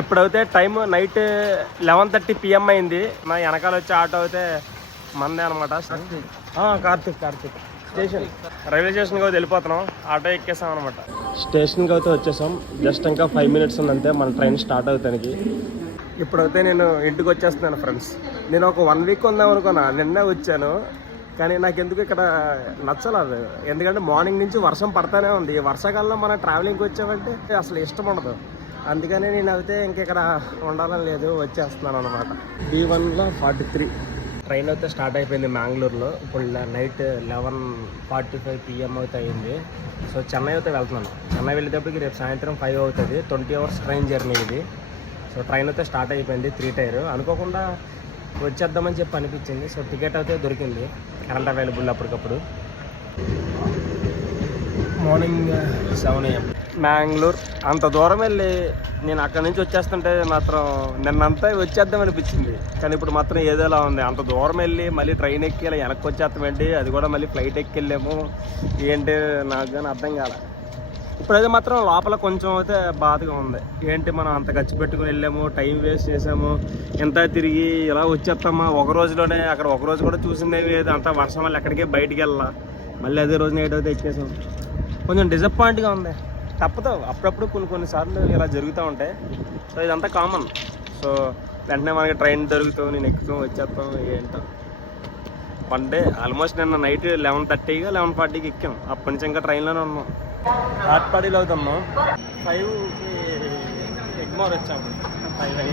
ఇప్పుడైతే time night 11:30 PM అయింది. నా వెనకాల వచ్చే ఆటో అయితే మందే అనమాట. కార్తిక్ స్టేషన్ రైల్వే స్టేషన్కి అయితే వెళ్ళిపోతున్నాం. ఆటో ఎక్కేసాం అనమాట. స్టేషన్కి అయితే వచ్చేసాం. జస్ట్ ఇంకా 5 minutes ఉందంటే మన ట్రైన్ స్టార్ట్ అవుతానికి. ఇప్పుడైతే నేను ఇంటికి వచ్చేస్తున్నాను ఫ్రెండ్స్. నేను ఒక 1 week ఉందాం అనుకున్నా, నిన్నే వచ్చాను. కానీ నాకు ఎందుకు ఇక్కడ నచ్చలేదు. ఎందుకంటే మార్నింగ్ నుంచి వర్షం పడతానే ఉంది. వర్షాకాలంలో మనం ట్రావెలింగ్కి వచ్చామంటే అసలు ఇష్టం ఉండదు. అందుకని నేను అయితే ఇంక ఇక్కడ ఉండాలని లేదు, వచ్చేస్తున్నాను అనమాట. B1లో 43 ట్రైన్ అయితే స్టార్ట్ అయిపోయింది మ్యాంగ్లూర్లో. ఇప్పుడు నైట్ 11:45 PM అయితే అయింది. సో చెన్నై అయితే వెళ్తున్నాను. చెన్నై వెళ్ళేటప్పటికి రేపు సాయంత్రం 5 అవుతుంది. 20 hours ట్రైన్ జర్నీ ఇది. సో ట్రైన్ అయితే స్టార్ట్ అయిపోయింది. 3 టైర్ అనుకోకుండా వచ్చేద్దామని చెప్పి అనిపించింది. సో టికెట్ అయితే దొరికింది, కరెంట్ అవైలబుల్ అప్పటికప్పుడు. Morning 7 AM Mangalore. అంత దూరం వెళ్ళి నేను అక్కడి నుంచి వచ్చేస్తుంటే మాత్రం నిన్నంతా వచ్చేద్దాం అనిపించింది. కానీ ఇప్పుడు మాత్రం ఏదోలా ఉంది. అంత దూరం వెళ్ళి మళ్ళీ ట్రైన్ ఎక్కి ఇలా వెనక్కి వచ్చేస్తామేంటి, అది కూడా మళ్ళీ ఫ్లైట్ ఎక్కి వెళ్ళాము ఏంటి నాకు కానీ అర్థం కాలే. ఇప్పుడైతే మాత్రం లోపల కొంచెం అయితే బాధగా ఉంది. ఏంటి మనం అంత ఖర్చు పెట్టుకుని వెళ్ళాము, టైం వేస్ట్ చేసాము, ఎంత తిరిగి ఇలా వచ్చేస్తామా ఒక రోజులోనే. అక్కడ ఒక రోజు కూడా చూసిందే లేదు, అంతా వర్షం వల్ల ఎక్కడికి బయటికి వెళ్ళాలా. మళ్ళీ అదే రోజు నైట్ అయితే ఎక్కేసాం. కొంచెం డిసప్పాయింట్గా ఉంది. తప్పదు, అప్పుడప్పుడు కొన్నిసార్లు ఇలా జరుగుతూ ఉంటాయి. సో ఇదంతా కామన్. సో వెంటనే మనకి ట్రైన్ దొరుకుతాం, నేను ఎక్కుతాం, వచ్చేస్తాం ఏంటో. 1 day ఆల్మోస్ట్ నిన్న నైట్ 11:30 11:40 ఎక్కాం. అప్పటి నుంచి ఇంకా ట్రైన్లోనే ఉన్నాం. హాట్ పాడీలో అవుతున్నాం. 5కి ఎగ్మోర్ వచ్చాము. 5